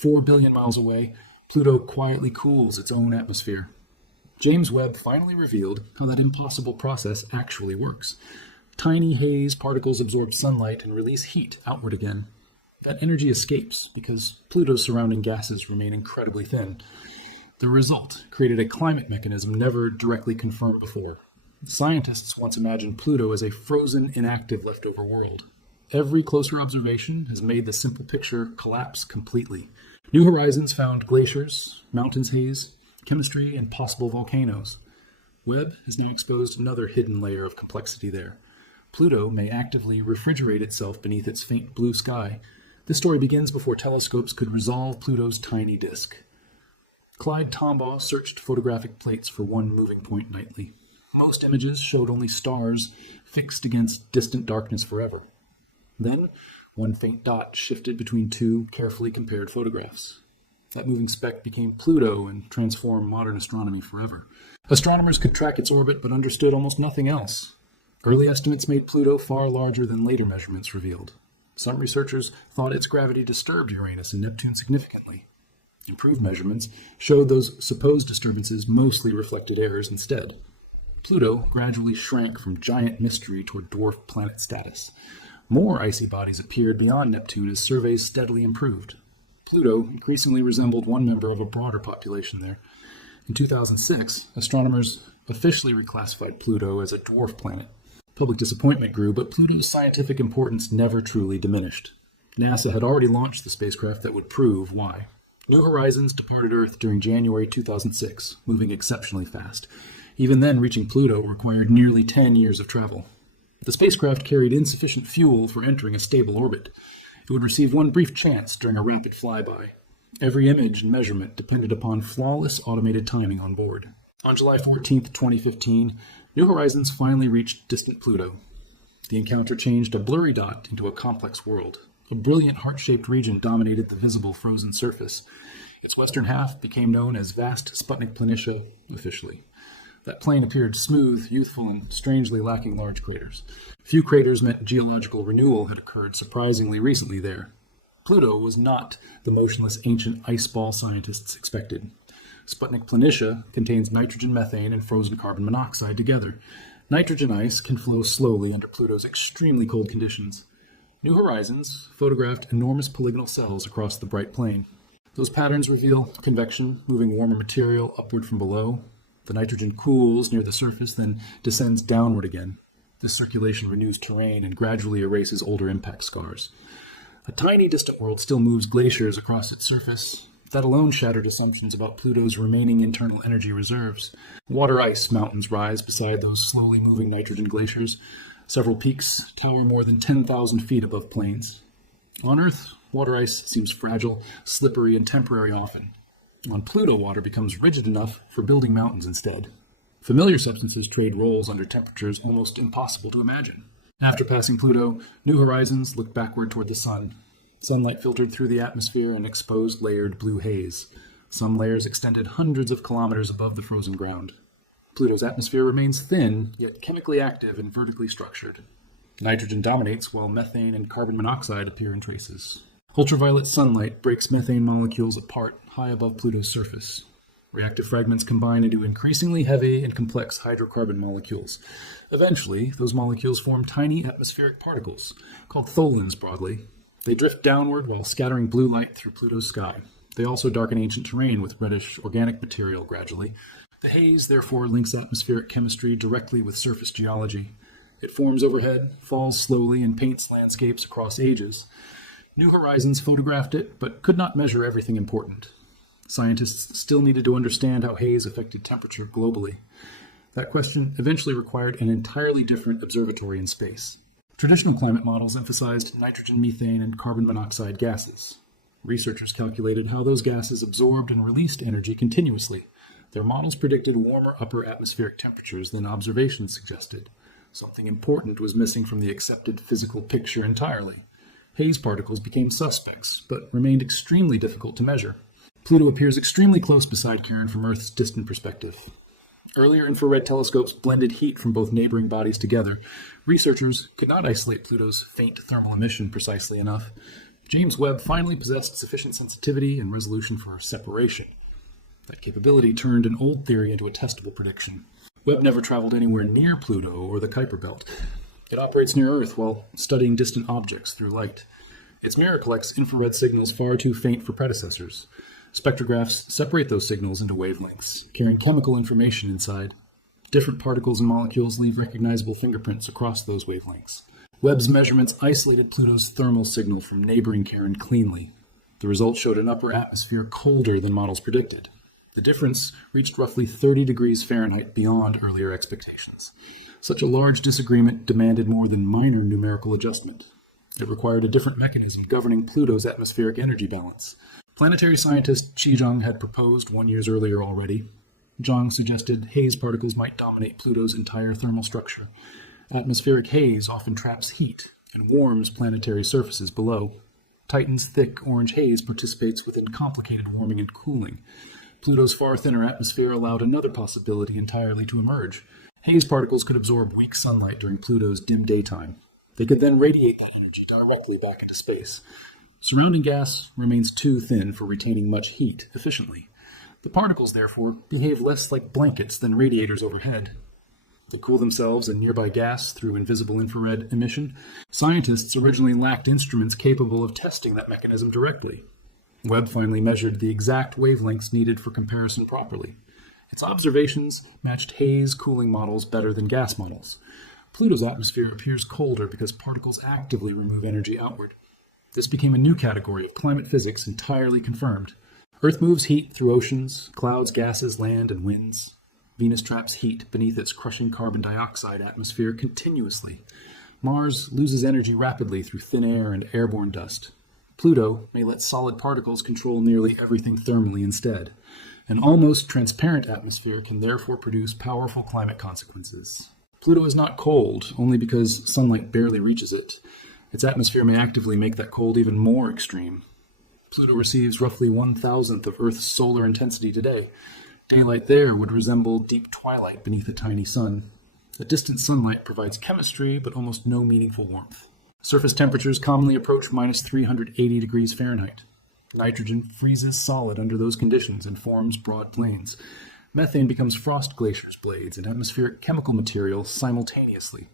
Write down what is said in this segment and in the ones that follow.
4 billion miles away, Pluto quietly cools its own atmosphere. James Webb finally revealed how that impossible process actually works. Tiny haze particles absorb sunlight and release heat outward again. That energy escapes because Pluto's surrounding gases remain incredibly thin. The result created a climate mechanism never directly confirmed before. Scientists once imagined Pluto as a frozen, inactive leftover world. Every closer observation has made the simple picture collapse completely. New horizons found glaciers, mountains haze, chemistry, and possible volcanoes. Webb has now exposed another hidden layer of complexity there. Pluto may actively refrigerate itself beneath its faint blue sky. This story begins before telescopes could resolve Pluto's tiny disk. Clyde Tombaugh searched photographic plates for one moving point nightly. Most images showed only stars fixed against distant darkness forever. Then, one faint dot shifted between two carefully compared photographs. That moving speck became Pluto and transformed modern astronomy forever. Astronomers could track its orbit but understood almost nothing else. Early estimates made Pluto far larger than later measurements revealed. Some researchers thought its gravity disturbed Uranus and Neptune significantly. Improved measurements showed those supposed disturbances mostly reflected errors instead. Pluto gradually shrank from giant mystery toward dwarf planet status. More icy bodies appeared beyond Neptune as surveys steadily improved. Pluto increasingly resembled one member of a broader population there. In 2006, astronomers officially reclassified Pluto as a dwarf planet. Public disappointment grew, but Pluto's scientific importance never truly diminished. NASA had already launched the spacecraft that would prove why. New Horizons departed Earth during January 2006, moving exceptionally fast. Even then, reaching Pluto required nearly 10 years of travel. The spacecraft carried insufficient fuel for entering a stable orbit. It would receive one brief chance during a rapid flyby. Every image and measurement depended upon flawless automated timing on board. On July 14, 2015, New Horizons finally reached distant Pluto. The encounter changed a blurry dot into a complex world. A brilliant heart-shaped region dominated the visible frozen surface. Its western half became known as vast Sputnik Planitia officially. That plain appeared smooth, youthful, and strangely lacking large craters. Few craters meant geological renewal had occurred surprisingly recently there. Pluto was not the motionless ancient ice ball scientists expected. Sputnik Planitia contains nitrogen, methane, and frozen carbon monoxide together. Nitrogen ice can flow slowly under Pluto's extremely cold conditions. New Horizons photographed enormous polygonal cells across the bright plain. Those patterns reveal convection, moving warmer material upward from below. The nitrogen cools near the surface, then descends downward again. This circulation renews terrain and gradually erases older impact scars. A tiny distant world still moves glaciers across its surface. That alone shattered assumptions about Pluto's remaining internal energy reserves. Water ice mountains rise beside those slowly moving nitrogen glaciers. Several peaks tower more than 10,000 feet above plains. On Earth, water ice seems fragile, slippery, and temporary often. On Pluto, water becomes rigid enough for building mountains instead. Familiar substances trade roles under temperatures almost impossible to imagine. After passing Pluto, New Horizons looked backward toward the sun. Sunlight filtered through the atmosphere and exposed layered blue haze. Some layers extended hundreds of kilometers above the frozen ground. Pluto's atmosphere remains thin, yet chemically active and vertically structured. Nitrogen dominates, while methane and carbon monoxide appear in traces. Ultraviolet sunlight breaks methane molecules apart high above Pluto's surface. Reactive fragments combine into increasingly heavy and complex hydrocarbon molecules. Eventually, those molecules form tiny atmospheric particles, called tholins broadly. They drift downward while scattering blue light through Pluto's sky. They also darken ancient terrain with reddish organic material gradually. The haze, therefore, links atmospheric chemistry directly with surface geology. It forms overhead, falls slowly, and paints landscapes across ages. New Horizons photographed it, but could not measure everything important. Scientists still needed to understand how haze affected temperature globally. That question eventually required an entirely different observatory in space. Traditional climate models emphasized nitrogen, methane, and carbon monoxide gases. Researchers calculated how those gases absorbed and released energy continuously. Their models predicted warmer upper atmospheric temperatures than observations suggested. Something important was missing from the accepted physical picture entirely. Haze particles became suspects, but remained extremely difficult to measure. Pluto appears extremely close beside Charon from Earth's distant perspective. Earlier infrared telescopes blended heat from both neighboring bodies together. Researchers could not isolate Pluto's faint thermal emission precisely enough. James Webb finally possessed sufficient sensitivity and resolution for separation. That capability turned an old theory into a testable prediction. Webb never traveled anywhere near Pluto or the Kuiper Belt. It operates near Earth while studying distant objects through light. Its mirror collects infrared signals far too faint for predecessors. Spectrographs separate those signals into wavelengths, carrying chemical information inside. Different particles and molecules leave recognizable fingerprints across those wavelengths. Webb's measurements isolated Pluto's thermal signal from neighboring Charon cleanly. The results showed an upper atmosphere colder than models predicted. The difference reached roughly 30 degrees Fahrenheit beyond earlier expectations. Such a large disagreement demanded more than minor numerical adjustment. It required a different mechanism governing Pluto's atmospheric energy balance. Planetary scientist Zhang had proposed 1 year earlier already. Zhang suggested haze particles might dominate Pluto's entire thermal structure. Atmospheric haze often traps heat and warms planetary surfaces below. Titan's thick orange haze participates within complicated warming and cooling. Pluto's far thinner atmosphere allowed another possibility entirely to emerge. Haze particles could absorb weak sunlight during Pluto's dim daytime. They could then radiate that energy directly back into space. Surrounding gas remains too thin for retaining much heat efficiently. The particles, therefore, behave less like blankets than radiators overhead. They cool themselves in nearby gas through invisible infrared emission. Scientists originally lacked instruments capable of testing that mechanism directly. Webb finally measured the exact wavelengths needed for comparison properly. Its observations matched haze cooling models better than gas models. Pluto's atmosphere appears colder because particles actively remove energy outward. This became a new category of climate physics entirely confirmed. Earth moves heat through oceans, clouds, gases, land, and winds. Venus traps heat beneath its crushing carbon dioxide atmosphere continuously. Mars loses energy rapidly through thin air and airborne dust. Pluto may let solid particles control nearly everything thermally instead. An almost transparent atmosphere can therefore produce powerful climate consequences. Pluto is not cold only because sunlight barely reaches it. Its atmosphere may actively make that cold even more extreme. Pluto receives roughly 1,000th of Earth's solar intensity today. Daylight there would resemble deep twilight beneath a tiny sun. The distant sunlight provides chemistry, but almost no meaningful warmth. Surface temperatures commonly approach minus 380 degrees Fahrenheit. Nitrogen freezes solid under those conditions and forms broad plains. Methane becomes frost glaciers, blades, and atmospheric chemical material simultaneously.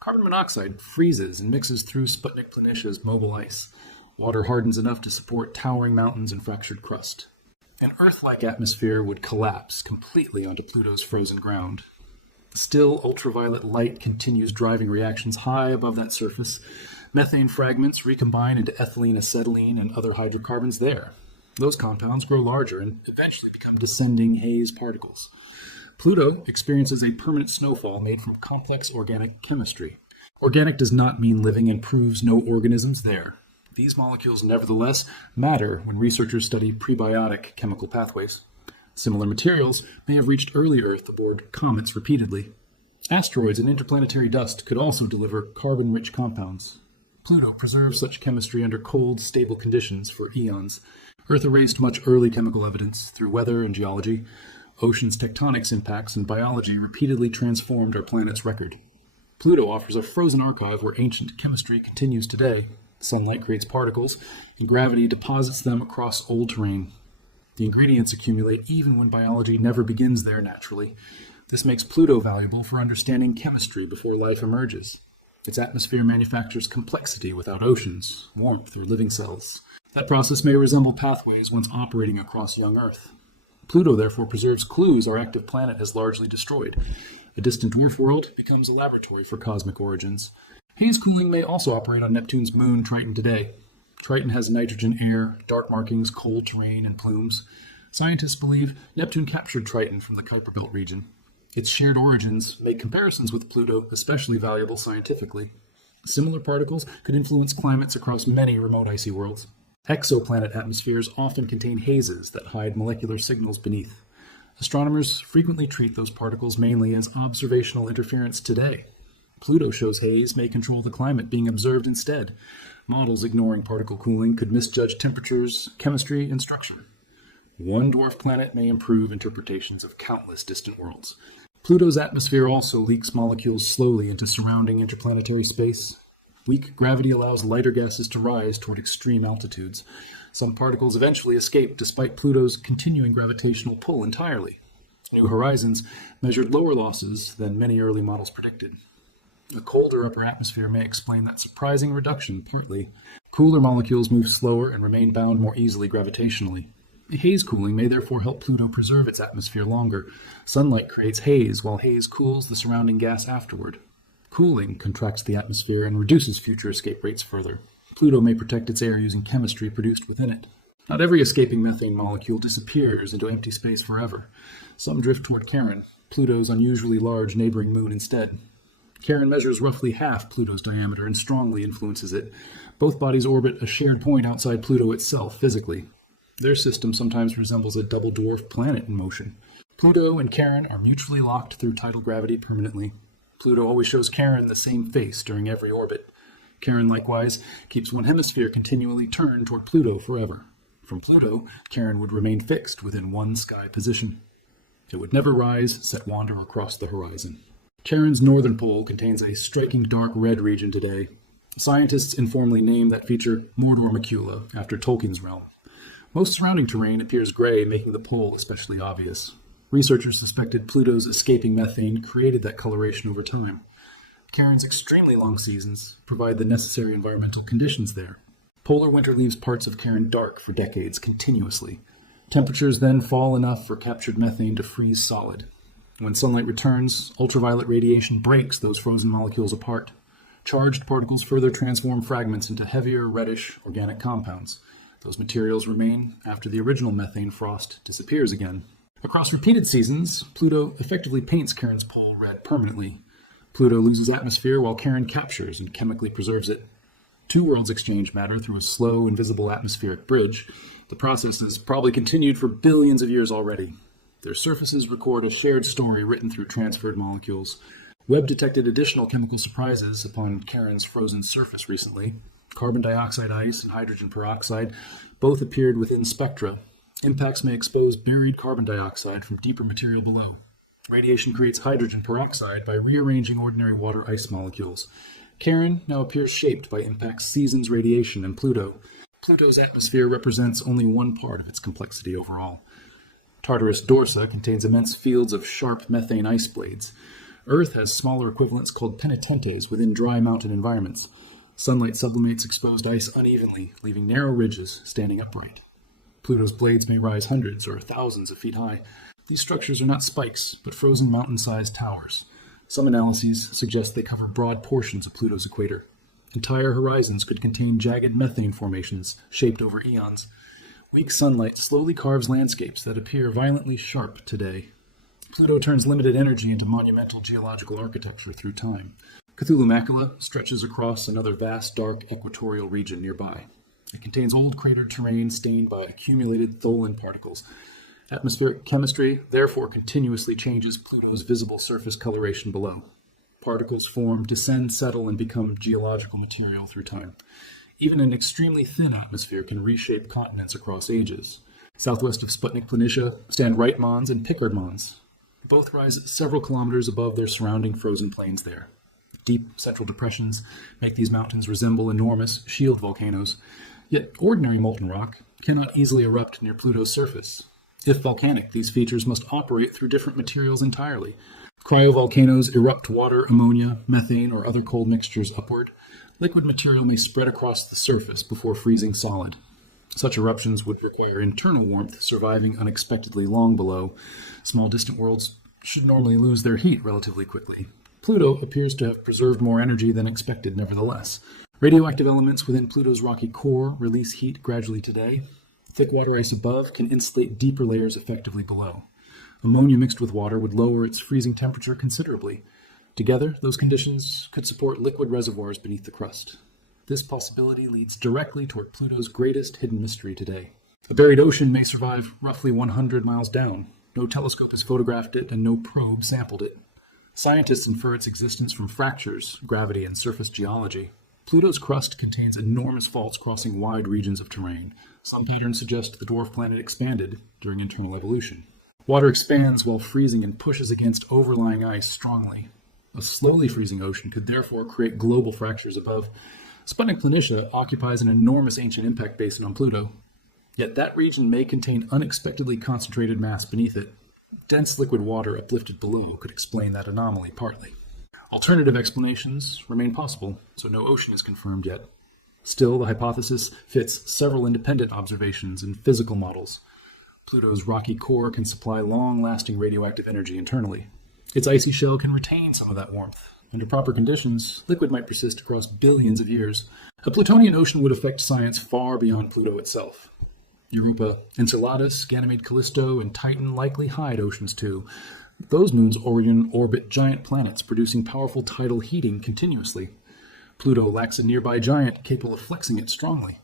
Carbon monoxide freezes and mixes through Sputnik Planitia mobile ice. Water hardens enough to support towering mountains and fractured crust. An Earth-like atmosphere would collapse completely onto Pluto's frozen ground. Still, ultraviolet light continues driving reactions high above that surface. Methane fragments recombine into ethylene, acetylene, and other hydrocarbons there. Those compounds grow larger and eventually become descending haze particles. Pluto experiences a permanent snowfall made from complex organic chemistry. Organic does not mean living and proves no organisms there. These molecules, nevertheless, matter when researchers study prebiotic chemical pathways. Similar materials may have reached early Earth aboard comets repeatedly. Asteroids and interplanetary dust could also deliver carbon-rich compounds. Pluto preserves such chemistry under cold, stable conditions for eons. Earth erased much early chemical evidence through weather and geology. Oceans' tectonics impacts and biology repeatedly transformed our planet's record. Pluto offers a frozen archive where ancient chemistry continues today. Sunlight creates particles, and gravity deposits them across old terrain. The ingredients accumulate even when biology never begins there naturally. This makes Pluto valuable for understanding chemistry before life emerges. Its atmosphere manufactures complexity without oceans, warmth, or living cells. That process may resemble pathways once operating across young Earth. Pluto therefore preserves clues our active planet has largely destroyed. A distant dwarf world becomes a laboratory for cosmic origins. Haze cooling may also operate on Neptune's moon Triton today. Triton has nitrogen air, dark markings, cold terrain, and plumes. Scientists believe Neptune captured Triton from the Kuiper Belt region. Its shared origins make comparisons with Pluto especially valuable scientifically. Similar particles could influence climates across many remote icy worlds. Exoplanet atmospheres often contain hazes that hide molecular signals beneath. Astronomers frequently treat those particles mainly as observational interference today. Pluto shows haze may control the climate being observed instead. Models ignoring particle cooling could misjudge temperatures, chemistry, and structure. One dwarf planet may improve interpretations of countless distant worlds. Pluto's atmosphere also leaks molecules slowly into surrounding interplanetary space. Weak gravity allows lighter gases to rise toward extreme altitudes. Some particles eventually escape despite Pluto's continuing gravitational pull entirely. New Horizons measured lower losses than many early models predicted. A colder upper atmosphere may explain that surprising reduction, partly. Cooler molecules move slower and remain bound more easily gravitationally. Haze cooling may therefore help Pluto preserve its atmosphere longer. Sunlight creates haze, while haze cools the surrounding gas afterward. Cooling contracts the atmosphere and reduces future escape rates further. Pluto may protect its air using chemistry produced within it. Not every escaping methane molecule disappears into empty space forever. Some drift toward Charon, Pluto's unusually large neighboring moon, instead. Charon measures roughly half Pluto's diameter and strongly influences it. Both bodies orbit a shared point outside Pluto itself physically. Their system sometimes resembles a double dwarf planet in motion. Pluto and Charon are mutually locked through tidal gravity permanently. Pluto always shows Charon the same face during every orbit. Charon likewise keeps one hemisphere continually turned toward Pluto forever. From Pluto, Charon would remain fixed within one sky position. It would never rise, set wander across the horizon. Charon's northern pole contains a striking dark red region today. Scientists informally name that feature Mordor Macula, after Tolkien's realm. Most surrounding terrain appears gray, making the pole especially obvious. Researchers suspected Pluto's escaping methane created that coloration over time. Charon's extremely long seasons provide the necessary environmental conditions there. Polar winter leaves parts of Charon dark for decades, continuously. Temperatures then fall enough for captured methane to freeze solid. When sunlight returns, ultraviolet radiation breaks those frozen molecules apart. Charged particles further transform fragments into heavier, reddish, organic compounds. Those materials remain after the original methane frost disappears again. Across repeated seasons, Pluto effectively paints Charon's pole red permanently. Pluto loses atmosphere while Charon captures and chemically preserves it. Two worlds exchange matter through a slow, invisible atmospheric bridge. The process has probably continued for billions of years already. Their surfaces record a shared story written through transferred molecules. Webb detected additional chemical surprises upon Charon's frozen surface recently. Carbon dioxide ice and hydrogen peroxide both appeared within spectra. Impacts may expose buried carbon dioxide from deeper material below. Radiation creates hydrogen peroxide by rearranging ordinary water ice molecules. Charon now appears shaped by impacts seasons radiation and Pluto. Pluto's atmosphere represents only one part of its complexity overall. Tartarus Dorsa contains immense fields of sharp methane ice blades. Earth has smaller equivalents called penitentes within dry mountain environments. Sunlight sublimates exposed ice unevenly, leaving narrow ridges standing upright. Pluto's blades may rise hundreds or thousands of feet high. These structures are not spikes, but frozen mountain-sized towers. Some analyses suggest they cover broad portions of Pluto's equator. Entire horizons could contain jagged methane formations shaped over eons. Weak sunlight slowly carves landscapes that appear violently sharp today. Pluto turns limited energy into monumental geological architecture through time. Cthulhu Macula stretches across another vast, dark equatorial region nearby. It contains old cratered terrain stained by accumulated tholin particles. Atmospheric chemistry therefore continuously changes Pluto's visible surface coloration below. Particles form, descend, settle, and become geological material through time. Even an extremely thin atmosphere can reshape continents across ages. Southwest of Sputnik Planitia stand Wright Mons and Pickard Mons. Both rise several kilometers above their surrounding frozen plains there. Deep central depressions make these mountains resemble enormous shield volcanoes. Yet ordinary molten rock cannot easily erupt near Pluto's surface. If volcanic, these features must operate through different materials entirely. Cryovolcanoes erupt water, ammonia, methane, or other cold mixtures upward. Liquid material may spread across the surface before freezing solid. Such eruptions would require internal warmth, surviving unexpectedly long below. Small distant worlds should normally lose their heat relatively quickly. Pluto appears to have preserved more energy than expected, nevertheless. Radioactive elements within Pluto's rocky core release heat gradually today. Thick water ice above can insulate deeper layers effectively below. Ammonia mixed with water would lower its freezing temperature considerably. Together, those conditions could support liquid reservoirs beneath the crust. This possibility leads directly toward Pluto's greatest hidden mystery today. A buried ocean may survive roughly 100 miles down. No telescope has photographed it, and no probe sampled it. Scientists infer its existence from fractures, gravity, and surface geology. Pluto's crust contains enormous faults crossing wide regions of terrain. Some patterns suggest the dwarf planet expanded during internal evolution. Water expands while freezing and pushes against overlying ice strongly. A slowly freezing ocean could therefore create global fractures above. Sputnik Planitia occupies an enormous ancient impact basin on Pluto, yet that region may contain unexpectedly concentrated mass beneath it. Dense liquid water uplifted below could explain that anomaly partly. Alternative explanations remain possible, so no ocean is confirmed yet. Still, the hypothesis fits several independent observations and physical models. Pluto's rocky core can supply long-lasting radioactive energy internally. Its icy shell can retain some of that warmth. Under proper conditions, liquid might persist across billions of years. A Plutonian ocean would affect science far beyond Pluto itself. Europa, Enceladus, Ganymede, Callisto, and Titan likely hide oceans too. Those moons orbit giant planets, producing powerful tidal heating continuously. Pluto lacks a nearby giant capable of flexing it strongly.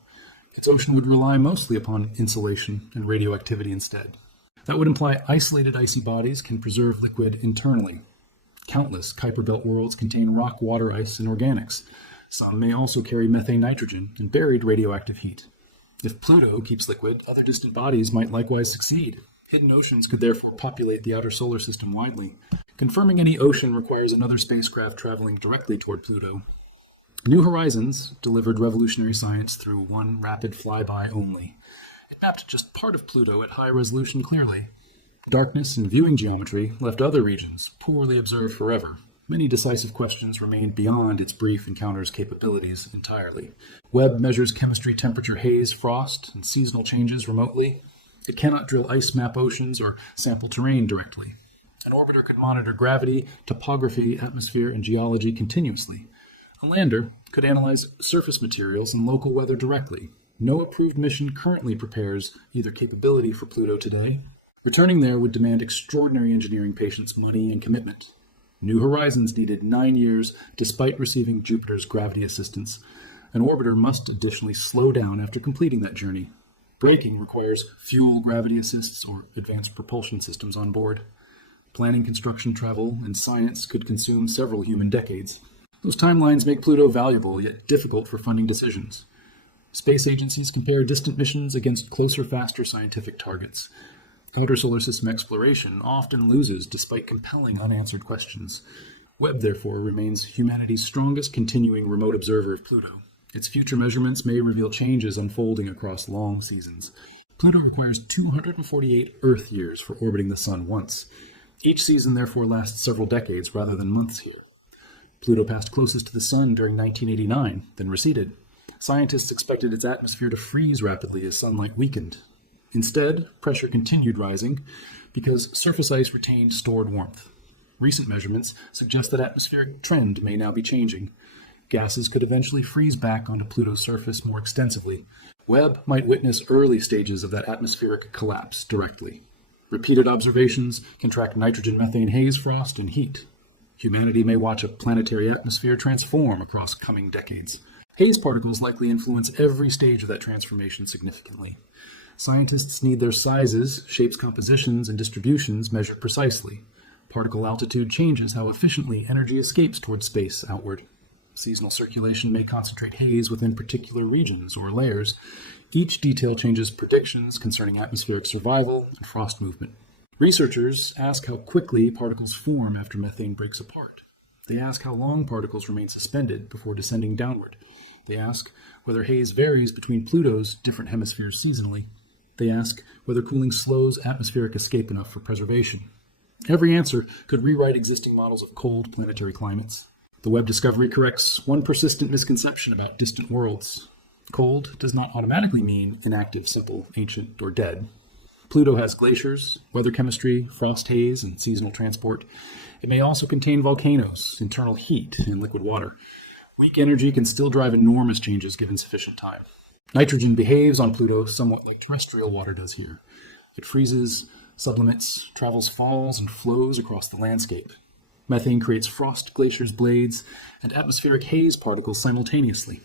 Its ocean would rely mostly upon insulation and radioactivity instead. That would imply isolated icy bodies can preserve liquid internally. Countless Kuiper Belt worlds contain rock, water, ice, and organics. Some may also carry methane, nitrogen, and buried radioactive heat. If Pluto keeps liquid, other distant bodies might likewise succeed. Hidden oceans could therefore populate the outer solar system widely. Confirming any ocean requires another spacecraft traveling directly toward Pluto. New Horizons delivered revolutionary science through one rapid flyby only. It mapped just part of Pluto at high resolution clearly. Darkness and viewing geometry left other regions poorly observed forever. Many decisive questions remained beyond its brief encounter's capabilities entirely. Webb measures chemistry, temperature, haze, frost, and seasonal changes remotely. It cannot drill ice map oceans or sample terrain directly. An orbiter could monitor gravity, topography, atmosphere, and geology continuously. A lander could analyze surface materials and local weather directly. No approved mission currently prepares either capability for Pluto today. Returning there would demand extraordinary engineering patience, money, and commitment. New Horizons needed 9 years despite receiving Jupiter's gravity assistance. An orbiter must additionally slow down after completing that journey. Braking requires fuel gravity assists or advanced propulsion systems on board. Planning, construction, travel, and science could consume several human decades. Those timelines make Pluto valuable, yet difficult for funding decisions. Space agencies compare distant missions against closer, faster scientific targets. Outer solar system exploration often loses despite compelling unanswered questions. Webb, therefore, remains humanity's strongest continuing remote observer of Pluto. Its future measurements may reveal changes unfolding across long seasons. Pluto requires 248 Earth years for orbiting the Sun once. Each season, therefore, lasts several decades rather than months here. Pluto passed closest to the Sun during 1989, then receded. Scientists expected its atmosphere to freeze rapidly as sunlight weakened. Instead, pressure continued rising because surface ice retained stored warmth. Recent measurements suggest that atmospheric trend may now be changing. Gases could eventually freeze back onto Pluto's surface more extensively. Webb might witness early stages of that atmospheric collapse directly. Repeated observations can track nitrogen, methane, haze, frost, and heat. Humanity may watch a planetary atmosphere transform across coming decades. Haze particles likely influence every stage of that transformation significantly. Scientists need their sizes, shapes, compositions, and distributions measured precisely. Particle altitude changes how efficiently energy escapes toward space outward. Seasonal circulation may concentrate haze within particular regions or layers. Each detail changes predictions concerning atmospheric survival and frost movement. Researchers ask how quickly particles form after methane breaks apart. They ask how long particles remain suspended before descending downward. They ask whether haze varies between Pluto's different hemispheres seasonally. They ask whether cooling slows atmospheric escape enough for preservation. Every answer could rewrite existing models of cold planetary climates. The Webb discovery corrects one persistent misconception about distant worlds. Cold does not automatically mean inactive, simple, ancient, or dead. Pluto has glaciers, weather chemistry, frost haze, and seasonal transport. It may also contain volcanoes, internal heat, and liquid water. Weak energy can still drive enormous changes given sufficient time. Nitrogen behaves on Pluto somewhat like terrestrial water does here. It freezes, sublimates, travels, falls, and flows across the landscape. Methane creates frost, glaciers, blades, and atmospheric haze particles simultaneously.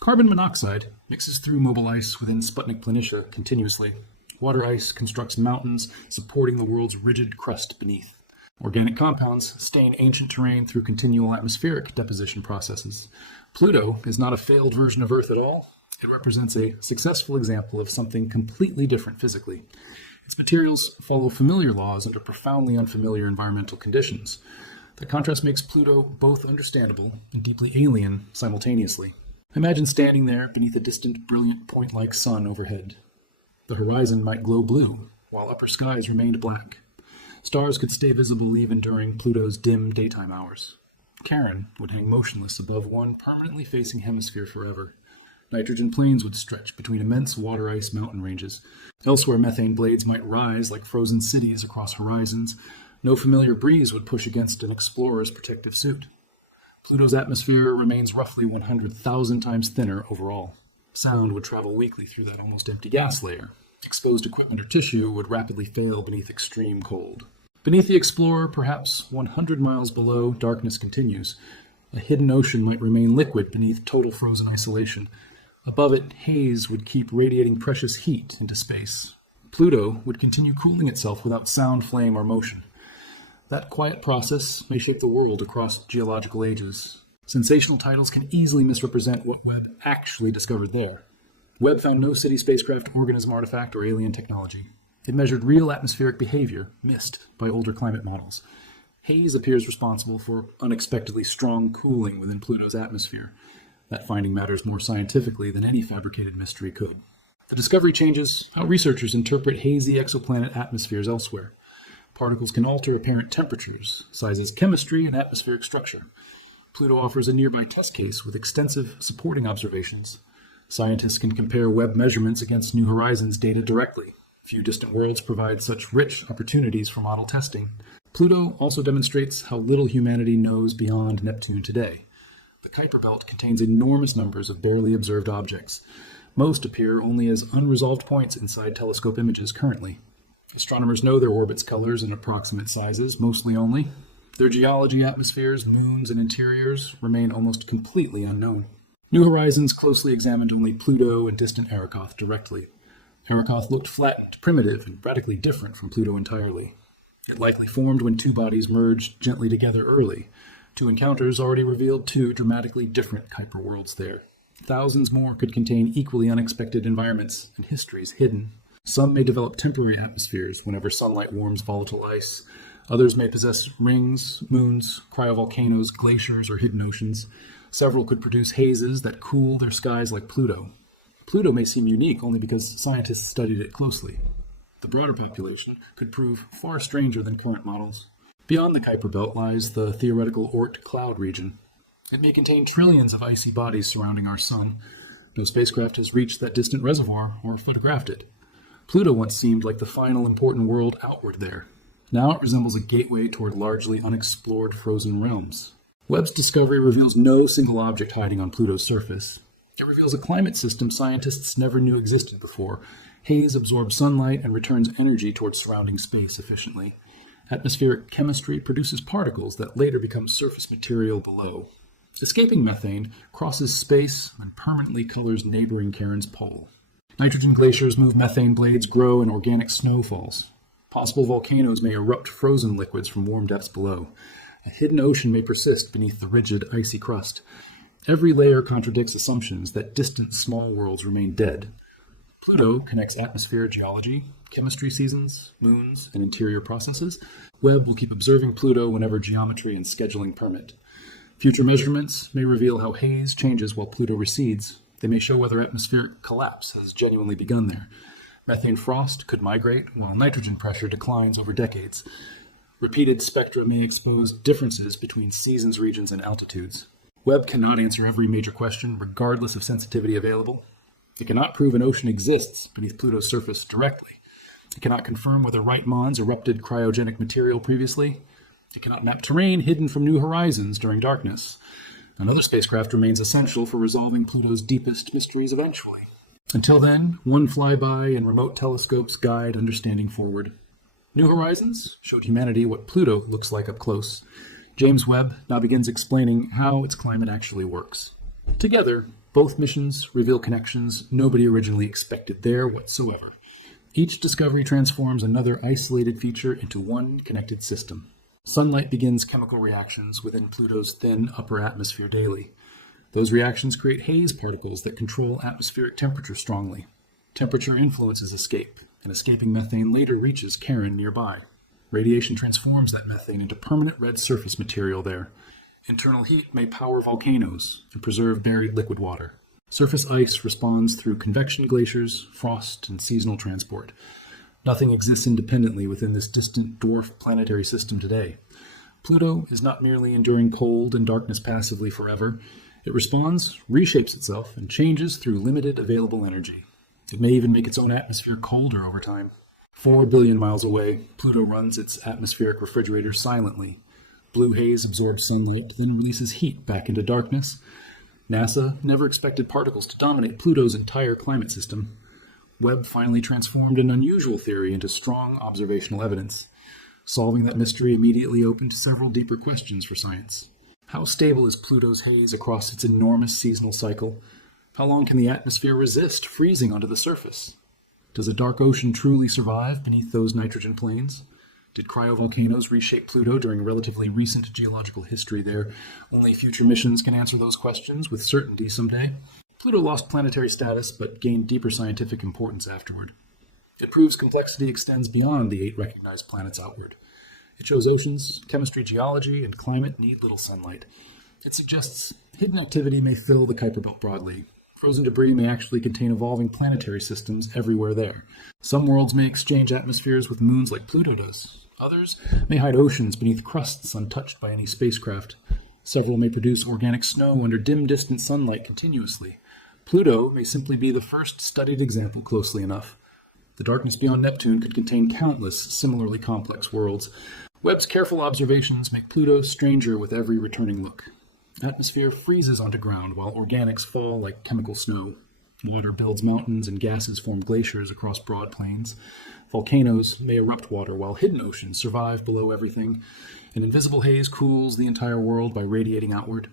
Carbon monoxide mixes through mobile ice within Sputnik Planitia continuously. Water ice constructs mountains, supporting the world's rigid crust beneath. Organic compounds stain ancient terrain through continual atmospheric deposition processes. Pluto is not a failed version of Earth at all. It represents a successful example of something completely different physically. Its materials follow familiar laws under profoundly unfamiliar environmental conditions. The contrast makes Pluto both understandable and deeply alien simultaneously. Imagine standing there beneath a distant, brilliant point-like sun overhead. The horizon might glow blue, while upper skies remained black. Stars could stay visible even during Pluto's dim daytime hours. Charon would hang motionless above one permanently facing hemisphere forever. Nitrogen plains would stretch between immense water ice mountain ranges. Elsewhere, methane blades might rise like frozen cities across horizons. No familiar breeze would push against an explorer's protective suit. Pluto's atmosphere remains roughly 100,000 times thinner overall. Sound would travel weakly through that almost empty gas layer. Exposed equipment or tissue would rapidly fail beneath extreme cold. Beneath the explorer, perhaps 100 miles below, darkness continues. A hidden ocean might remain liquid beneath total frozen isolation. Above it, haze would keep radiating precious heat into space. Pluto would continue cooling itself without sound, flame, or motion. That quiet process may shape the world across geological ages. Sensational titles can easily misrepresent what Webb actually discovered there. Webb found no city spacecraft, organism artifact, or alien technology. It measured real atmospheric behavior, missed by older climate models. Haze appears responsible for unexpectedly strong cooling within Pluto's atmosphere. That finding matters more scientifically than any fabricated mystery could. The discovery changes how researchers interpret hazy exoplanet atmospheres elsewhere. Particles can alter apparent temperatures, sizes, chemistry, and atmospheric structure. Pluto offers a nearby test case with extensive supporting observations. Scientists can compare Webb measurements against New Horizons data directly. Few distant worlds provide such rich opportunities for model testing. Pluto also demonstrates how little humanity knows beyond Neptune today. The Kuiper Belt contains enormous numbers of barely observed objects. Most appear only as unresolved points inside telescope images currently. Astronomers know their orbits' colors and approximate sizes, mostly only. Their geology, atmospheres, moons, and interiors remain almost completely unknown. New Horizons closely examined only Pluto and distant Arrokoth directly. Arrokoth looked flattened, primitive, and radically different from Pluto entirely. It likely formed when two bodies merged gently together early. Two encounters already revealed two dramatically different Kuiper worlds there. Thousands more could contain equally unexpected environments and histories hidden. Some may develop temporary atmospheres whenever sunlight warms volatile ice. Others may possess rings, moons, cryovolcanoes, glaciers, or hidden oceans. Several could produce hazes that cool their skies like Pluto. Pluto may seem unique only because scientists studied it closely. The broader population could prove far stranger than current models. Beyond the Kuiper Belt lies the theoretical Oort cloud region. It may contain trillions of icy bodies surrounding our sun. No spacecraft has reached that distant reservoir or photographed it. Pluto once seemed like the final important world outward there. Now it resembles a gateway toward largely unexplored frozen realms. Webb's discovery reveals no single object hiding on Pluto's surface. It reveals a climate system scientists never knew existed before. Haze absorbs sunlight and returns energy towards surrounding space efficiently. Atmospheric chemistry produces particles that later become surface material below. Escaping methane crosses space and permanently colors neighboring Charon's pole. Nitrogen glaciers move methane blades, grow, and organic snow falls. Possible volcanoes may erupt frozen liquids from warm depths below. A hidden ocean may persist beneath the rigid, icy crust. Every layer contradicts assumptions that distant small worlds remain dead. Pluto connects atmosphere geology, chemistry seasons, moons, and interior processes. Webb will keep observing Pluto whenever geometry and scheduling permit. Future measurements may reveal how haze changes while Pluto recedes. They may show whether atmospheric collapse has genuinely begun there. Methane frost could migrate, while nitrogen pressure declines over decades. Repeated spectra may expose differences between seasons, regions, and altitudes. Webb cannot answer every major question, regardless of sensitivity available. It cannot prove an ocean exists beneath Pluto's surface directly. It cannot confirm whether right mons erupted cryogenic material previously. It cannot map terrain hidden from New Horizons during darkness. Another spacecraft remains essential for resolving Pluto's deepest mysteries eventually. Until then, one flyby and remote telescopes guide understanding forward. New Horizons showed humanity what Pluto looks like up close. James Webb now begins explaining how its climate actually works. Together, both missions reveal connections nobody originally expected there whatsoever. Each discovery transforms another isolated feature into one connected system. Sunlight begins chemical reactions within Pluto's thin upper atmosphere daily. Those reactions create haze particles that control atmospheric temperature strongly. Temperature influences escape, and escaping methane later reaches Charon nearby. Radiation transforms that methane into permanent red surface material there. Internal heat may power volcanoes and preserve buried liquid water. Surface ice responds through convection glaciers, frost, and seasonal transport. Nothing exists independently within this distant dwarf planetary system today. Pluto is not merely enduring cold and darkness passively forever. It responds, reshapes itself, and changes through limited available energy. It may even make its own atmosphere colder over time. 4 billion miles away, Pluto runs its atmospheric refrigerator silently. Blue haze absorbs sunlight, then releases heat back into darkness. NASA never expected particles to dominate Pluto's entire climate system. Webb finally transformed an unusual theory into strong observational evidence. Solving that mystery immediately opened several deeper questions for science. How stable is Pluto's haze across its enormous seasonal cycle? How long can the atmosphere resist freezing onto the surface? Does a dark ocean truly survive beneath those nitrogen plains? Did cryovolcanoes reshape Pluto during relatively recent geological history there? Only future missions can answer those questions with certainty someday. Pluto lost planetary status, but gained deeper scientific importance afterward. It proves complexity extends beyond the 8 recognized planets outward. It shows oceans, chemistry, geology, and climate need little sunlight. It suggests hidden activity may fill the Kuiper Belt broadly. Frozen debris may actually contain evolving planetary systems everywhere there. Some worlds may exchange atmospheres with moons like Pluto does. Others may hide oceans beneath crusts untouched by any spacecraft. Several may produce organic snow under dim, distant sunlight continuously. Pluto may simply be the first studied example closely enough. The darkness beyond Neptune could contain countless similarly complex worlds. Webb's careful observations make Pluto stranger with every returning look. Atmosphere freezes onto ground while organics fall like chemical snow. Water builds mountains and gases form glaciers across broad plains. Volcanoes may erupt water while hidden oceans survive below everything. An invisible haze cools the entire world by radiating outward.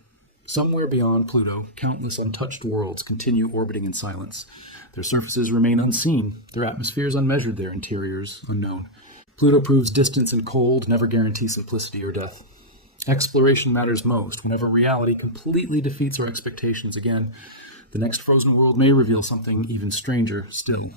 Somewhere beyond Pluto, countless untouched worlds continue orbiting in silence. Their surfaces remain unseen, their atmospheres unmeasured, their interiors unknown. Pluto proves distance and cold never guarantee simplicity or death. Exploration matters most whenever reality completely defeats our expectations again. The next frozen world may reveal something even stranger still.